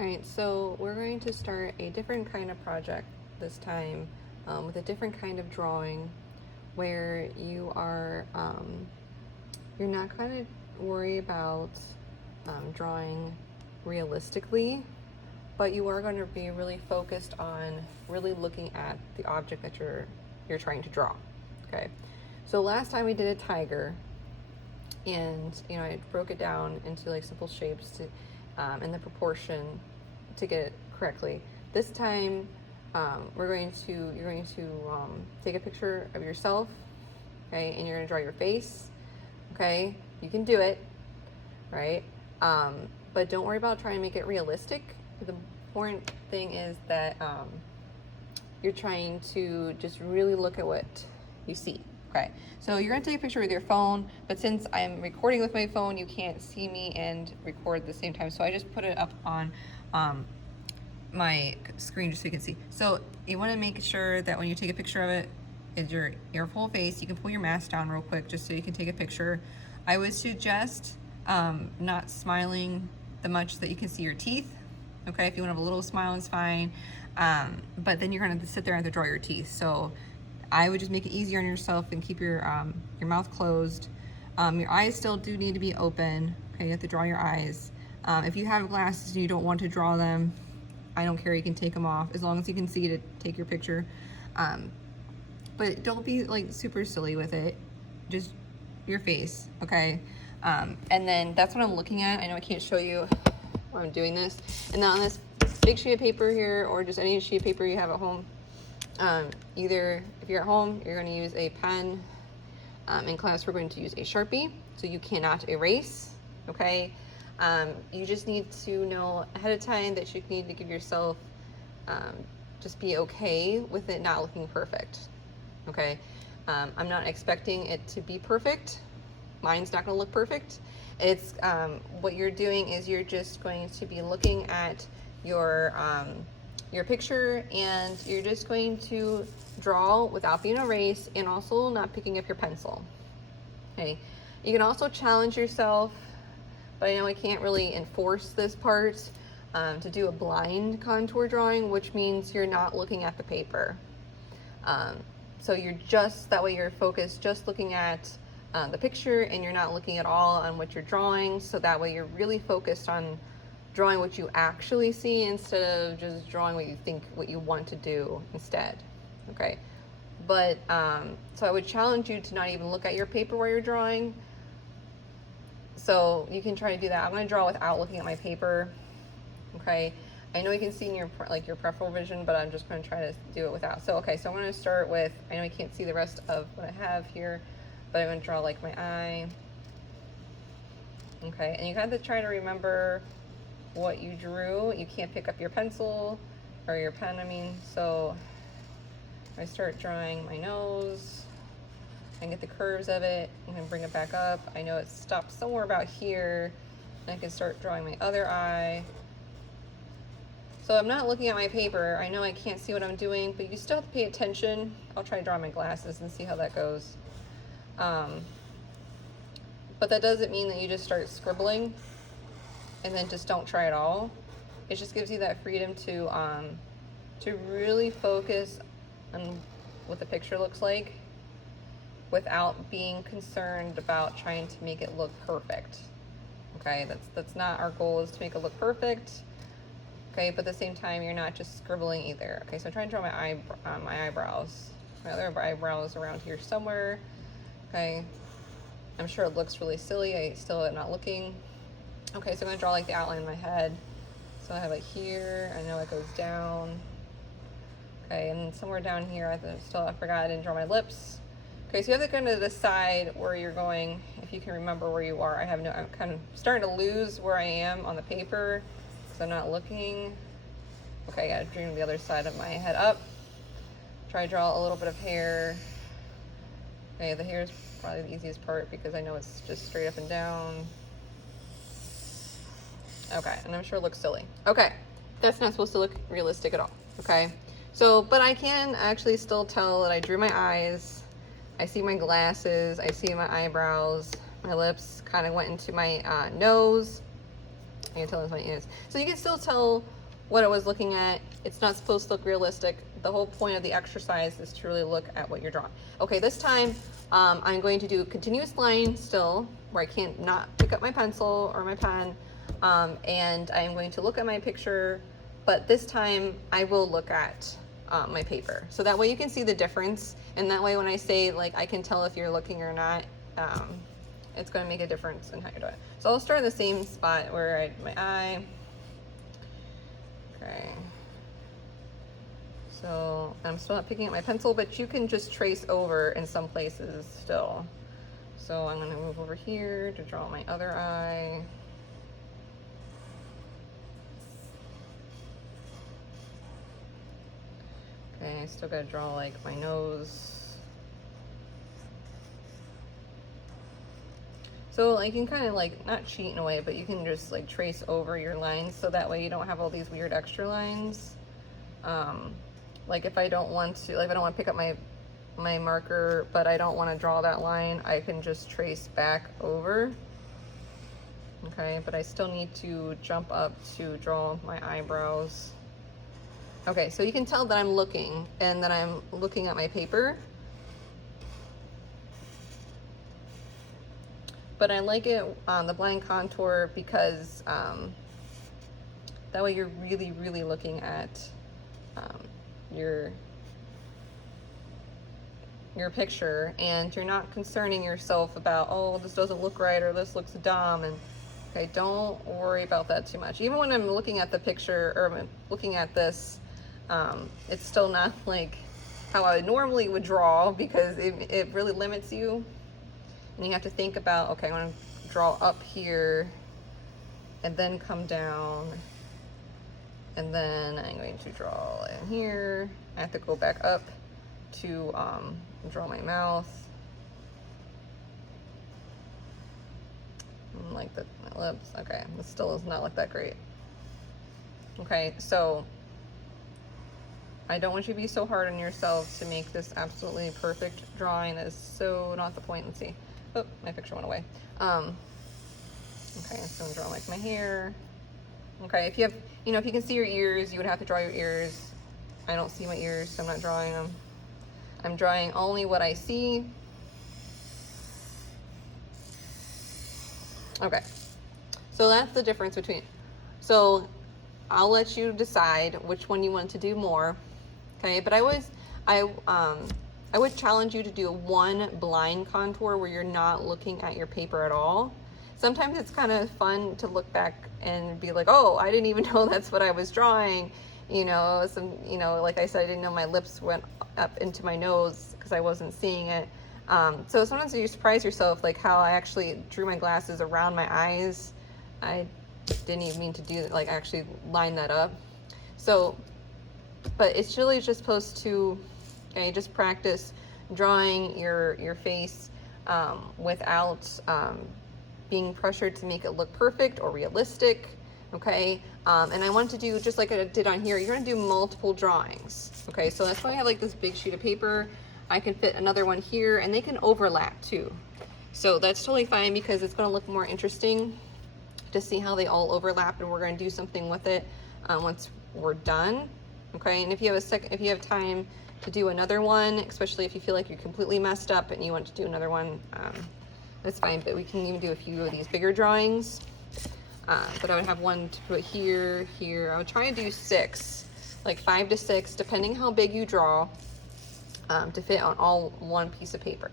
All right, so we're going to start a different kind of project this time, with a different kind of drawing where you're not going to worry about drawing realistically, but you are going to be really focused on really looking at the object that you're trying to draw. Okay, so last time we did a tiger, and I broke it down into like simple shapes to and the proportion to get it correctly. This time, you're going to take a picture of yourself, okay, and you're going to draw your face. Okay, you can do it, right? But don't worry about trying to make it realistic. The important thing is that you're trying to just really look at what you see. Okay, so you're gonna take a picture with your phone, but since I'm recording with my phone, you can't see me and record at the same time. So I just put it up on my screen just so you can see. So you wanna make sure that when you take a picture of it, is your full face. You can pull your mask down real quick just so you can take a picture. I would suggest not smiling the much that you can see your teeth. Okay, if you want to have a little smile, it's fine. But then you're gonna sit there and have to draw your teeth. So I would just make it easier on yourself and keep your mouth closed. Your eyes still do need to be open. Okay, you have to draw your eyes. If you have glasses and you don't want to draw them, I don't care, you can take them off as long as you can see to take your picture. But don't be like super silly with it. Just your face, okay? And then that's what I'm looking at. I know I can't show you while I'm doing this. And then on this big sheet of paper here, or just any sheet of paper you have at home, either if you're at home, you're going to use a pen. In class, we're going to use a Sharpie, so you cannot erase, okay? You just need to know ahead of time that you need to give yourself, just be okay with it not looking perfect, okay? I'm not expecting it to be perfect. Mine's not going to look perfect. It's what you're doing is you're just going to be looking at your picture, and you're just going to draw without being erased and also not picking up your pencil. Okay, you can also challenge yourself, but I know I can't really enforce this part, to do a blind contour drawing, which means you're not looking at the paper. So you're just, that way you're focused just looking at the picture, and you're not looking at all on what you're drawing, so that way you're really focused on drawing what you actually see instead of just drawing what you think, what you want to do instead, okay? But, so I would challenge you to not even look at your paper while you're drawing. So you can try to do that. I'm gonna draw without looking at my paper, okay? I know you can see in your peripheral vision, but I'm just gonna try to do it without. So, okay, so I'm gonna start with, I know you can't see the rest of what I have here, but I'm gonna draw like my eye. Okay, and you have to try to remember what you drew. You can't pick up your pencil or your pen, I mean. So I start drawing my nose and get the curves of it and then bring it back up. I know it stops somewhere about here, and I can start drawing my other eye. So I'm not looking at my paper. I know I can't see what I'm doing, but you still have to pay attention. I'll try to draw my glasses and see how that goes. But that doesn't mean that you just start scribbling and then just don't try at all. It just gives you that freedom to really focus on what the picture looks like without being concerned about trying to make it look perfect. Okay, that's not our goal, is to make it look perfect. Okay, but at the same time, you're not just scribbling either. Okay, so I'm trying to draw my eyebrows. My other eyebrow is around here somewhere. Okay, I'm sure it looks really silly. I still am not looking. Okay, so I'm gonna draw like the outline in my head. So I have it here. I know it goes down. Okay, and somewhere down here, I forgot I didn't draw my lips. Okay, so you have to kind of decide where you're going, if you can remember where you are. I'm kind of starting to lose where I am on the paper, so I'm not looking. Okay, I gotta dream the other side of my head up. Try to draw a little bit of hair. Okay, the hair is probably the easiest part because I know it's just straight up and down. Okay, and I'm sure it looks silly. Okay, that's not supposed to look realistic at all, okay? So, but I can actually still tell that I drew my eyes. I see my glasses, I see my eyebrows, my lips kind of went into my nose. I can tell how many units. So you can still tell what I was looking at. It's not supposed to look realistic. The whole point of the exercise is to really look at what you're drawing. Okay, this time I'm going to do a continuous line still, where I can't not pick up my pencil or my pen, and I'm going to look at my picture, but this time I will look at my paper. So that way you can see the difference, and that way when I say, like, I can tell if you're looking or not, it's going to make a difference in how you do it. So I'll start in the same spot where I had my eye. Okay. So I'm still not picking up my pencil, but you can just trace over in some places still. So I'm going to move over here to draw my other eye. Okay, I still got to draw like my nose. So like, you can kind of like, not cheat in a way, but you can just like trace over your lines, so that way you don't have all these weird extra lines. Like if I don't want to, like if I don't want to pick up my marker, but I don't want to draw that line, I can just trace back over. Okay, but I still need to jump up to draw my eyebrows. Okay, so you can tell that I'm looking, and that I'm looking at my paper. But I like it on the blind contour because that way you're really, really looking at your picture, and you're not concerning yourself about, oh, this doesn't look right, or this looks dumb. And okay, don't worry about that too much. Even when I'm looking at the picture, or I'm looking at this, it's still not like how I normally would draw, because it really limits you. And you have to think about, okay, I want to draw up here and then come down, and then I'm going to draw in here. I have to go back up to draw my mouth, and like my lips. Okay, this still does not look that great. Okay, so I don't want you to be so hard on yourself to make this absolutely perfect drawing. That is so not the point. Let's see. Oh, my picture went away. Okay, so I'm drawing like my hair. Okay, if you have, you know, if you can see your ears, you would have to draw your ears. I don't see my ears, so I'm not drawing them. I'm drawing only what I see. Okay, so that's the difference between, so I'll let you decide which one you want to do more. Okay, but I would challenge you to do one blind contour where you're not looking at your paper at all. Sometimes it's kind of fun to look back and be like, oh, I didn't even know that's what I was drawing. You know, like I said, I didn't know my lips went up into my nose because I wasn't seeing it. So sometimes you surprise yourself, like how I actually drew my glasses around my eyes. I didn't even mean to do, like, actually line that up. So, but it's really just supposed to, okay, just practice drawing your face without being pressured to make it look perfect or realistic. Okay, and I want to do, just like I did on here, you're going to do multiple drawings. Okay, so that's why I have like this big sheet of paper. I can fit another one here, and they can overlap too. So that's totally fine, because it's going to look more interesting to see how they all overlap, and we're going to do something with it once we're done. Okay, and if you have time to do another one, especially if you feel like you're completely messed up and you want to do another one, that's fine. But we can even do a few of these bigger drawings. But I would have one to put here, here. I would try and do 6, like 5 to 6, depending how big you draw, to fit on all one piece of paper.